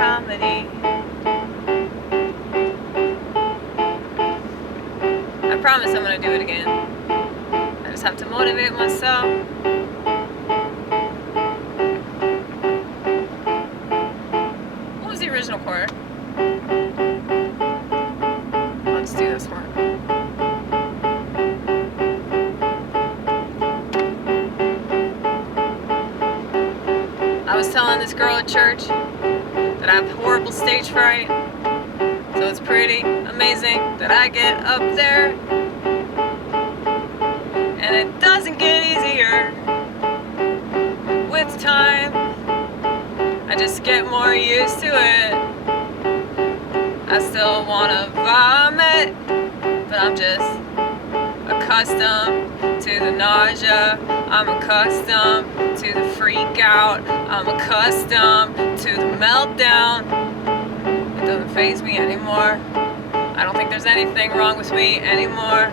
comedy. I promise I'm gonna do it again. I just have to motivate myself. What was the original chord? Let's do this one. I was telling this girl at church that I have horrible stage fright, so it's pretty amazing that I get up there, and it doesn't get easier with time. I just get more used to it. I still wanna vomit, but I'm just accustomed to the nausea. I'm accustomed to the freak out. I'm accustomed to the meltdown. It doesn't faze me anymore. I don't think there's anything wrong with me anymore.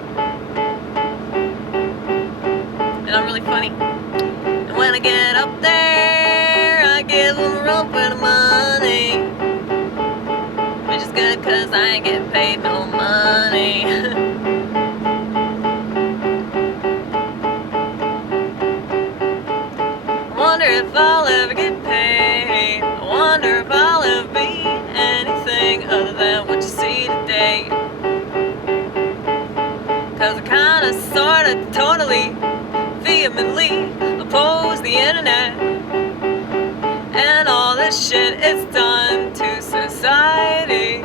And I'm really funny. And when I get up there, I give them a rope for the money. Which is good cause I ain't getting paid no money. I wonder if I'll ever get paid. I wonder if I'll ever be anything other than what you see today. Cause I kinda, sorta, totally, vehemently oppose the internet and all this shit it's done to society.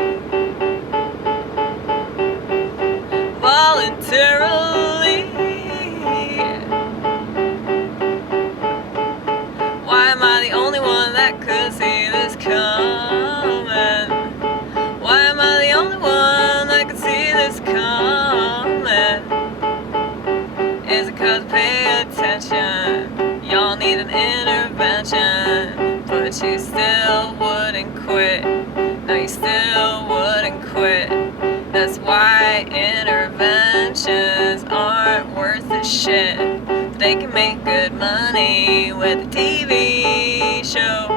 Voluntarily. Why am I the only one that could see this coming? Why am I the only one that could see this coming? Is it cause pay attention? Y'all need an intervention, but you still wouldn't quit. No, you still wouldn't quit. That's why interventions aren't worth a shit. They can make good money with a TV show.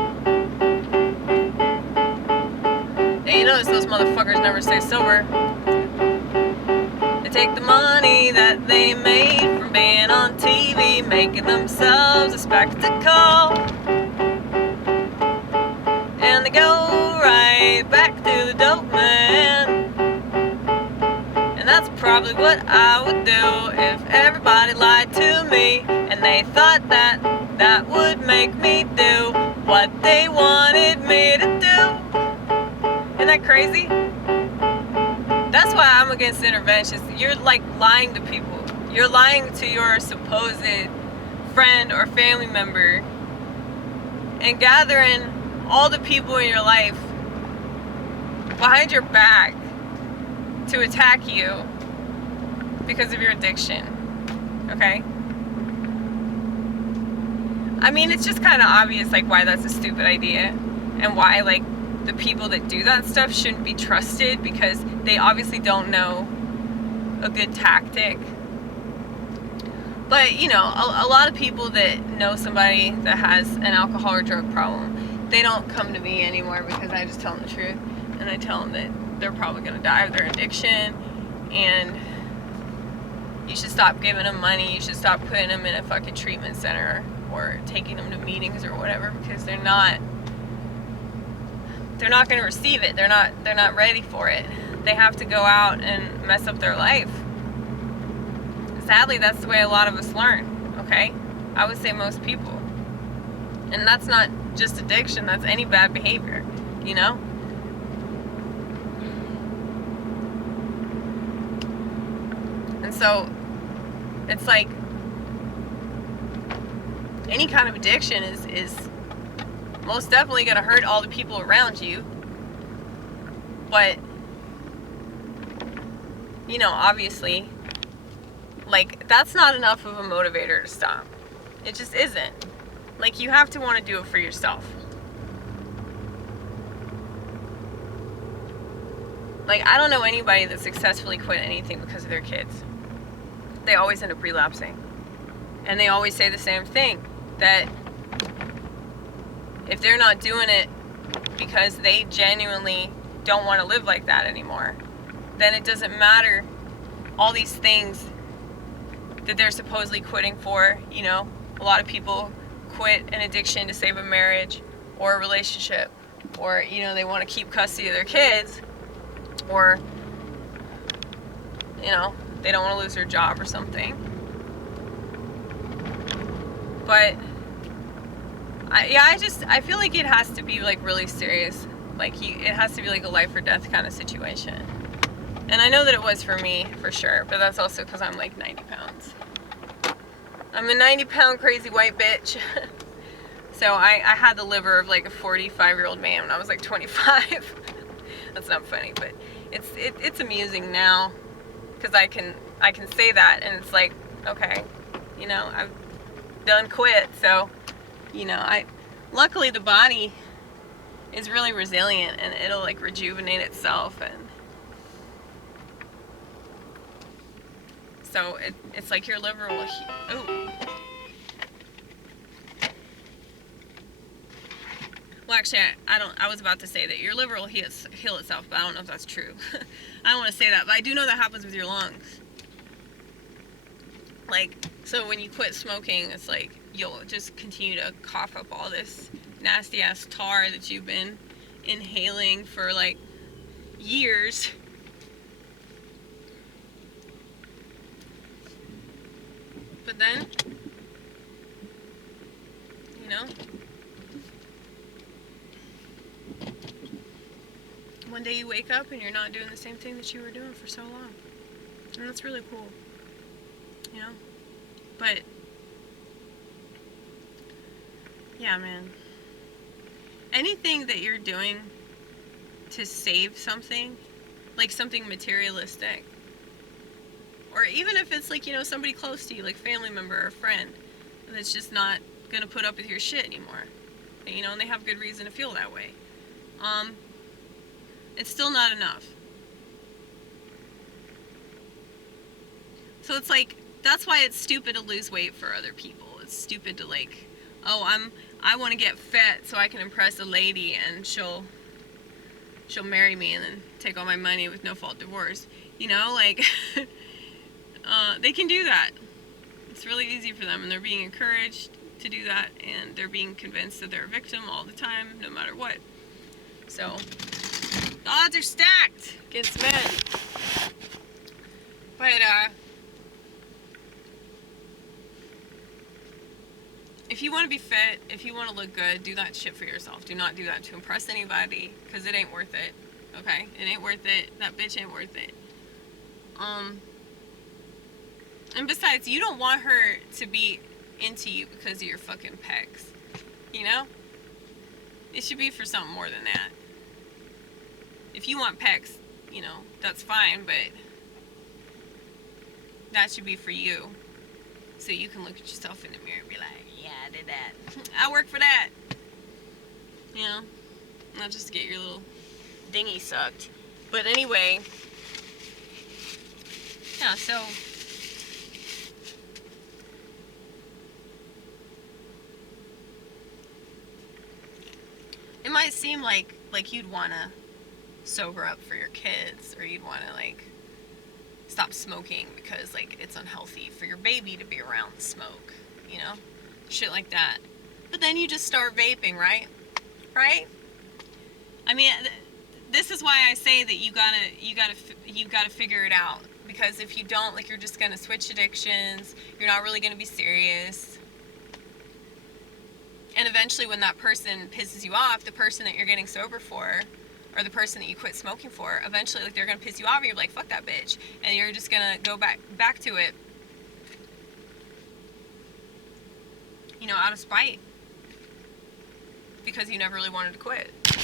And you notice those motherfuckers never stay sober. They take the money that they made from being on TV, making themselves a spectacle, and they go right back to the dope man. And that's probably what I would do if everybody lied to me and they thought that that would make me do what they wanted me to do. Isn't that crazy? That's why I'm against interventions. You're like lying to people. You're lying to your supposed friend or family member and gathering all the people in your life behind your back to attack you because of your addiction. Okay? I mean, it's just kind of obvious like why that's a stupid idea and why like the people that do that stuff shouldn't be trusted, because they obviously don't know a good tactic. But you know, a lot of people that know somebody that has an alcohol or drug problem, they don't come to me anymore because I just tell them the truth, and I tell them that they're probably going to die of their addiction, and you should stop giving them money. You should stop putting them in a fucking treatment center or taking them to meetings or whatever, because they're not going to receive it. They're not ready for it. They have to go out and mess up their life. Sadly, that's the way a lot of us learn, okay? I would say most people. And that's not just addiction, that's any bad behavior, you know? And so, it's like, any kind of addiction is most definitely going to hurt all the people around you. But, you know, obviously, like, that's not enough of a motivator to stop. It just isn't. Like, you have to want to do it for yourself. Like, I don't know anybody that successfully quit anything because of their kids. They always end up relapsing. And they always say the same thing, that if they're not doing it because they genuinely don't want to live like that anymore, then it doesn't matter all these things that they're supposedly quitting for. You know, a lot of people quit an addiction to save a marriage or a relationship, or, you know, they want to keep custody of their kids, or, you know, they don't want to lose their job or something. But I feel like it has to be like really serious. Like it has to be like a life or death kind of situation. And I know that it was for me, for sure, but that's also because I'm like 90 pounds. I'm a 90-pound crazy white bitch. So I had the liver of like a 45-year-old man when I was like 25. That's not funny, but it's amusing now, because I can say that, and it's like, okay, you know, I've done quit. So, you know, luckily the body is really resilient, and it'll like rejuvenate itself, and so it's like your liver will ooh. Well, actually, I was about to say that your liver will heal itself, but I don't know if that's true. I don't want to say that, but I do know that happens with your lungs. Like, so when you quit smoking, it's like you'll just continue to cough up all this nasty ass tar that you've been inhaling for like years. But then, you know, one day you wake up and you're not doing the same thing that you were doing for so long. And that's really cool. You know? But yeah, man. Anything that you're doing to save something, like something materialistic, or even if it's like, you know, somebody close to you, like family member or friend, that's just not gonna put up with your shit anymore, you know, and they have good reason to feel that way, it's still not enough. So it's like, that's why it's stupid to lose weight for other people. It's stupid to like, oh, I want to get fat so I can impress a lady and she'll marry me and then take all my money with no fault divorce. You know, like, they can do that. It's really easy for them, and they're being encouraged to do that, and they're being convinced that they're a victim all the time, no matter what. So, the odds are stacked against men. But, if you want to be fit, if you want to look good, do that shit for yourself. Do not do that to impress anybody, because it ain't worth it. Okay? It ain't worth it. That bitch ain't worth it. And besides, you don't want her to be into you because of your fucking pecs. You know? It should be for something more than that. If you want pecs, you know, that's fine, but that should be for you. So you can look at yourself in the mirror and be like, yeah, I did that. I work for that. You know? Not just to get your little dinghy sucked. But anyway, yeah, so it might seem like you'd want to sober up for your kids, or you'd want to like stop smoking because like it's unhealthy for your baby to be around the smoke, you know, shit like that. But then you just start vaping, right? I mean, this is why I say that you gotta figure it out, because if you don't, like, you're just gonna switch addictions. You're not really gonna be serious. And eventually, when that person pisses you off, the person that you're getting sober for, or the person that you quit smoking for, eventually, like, they're gonna piss you off, and you're like, fuck that bitch, and you're just gonna go back to it, you know, out of spite, because you never really wanted to quit.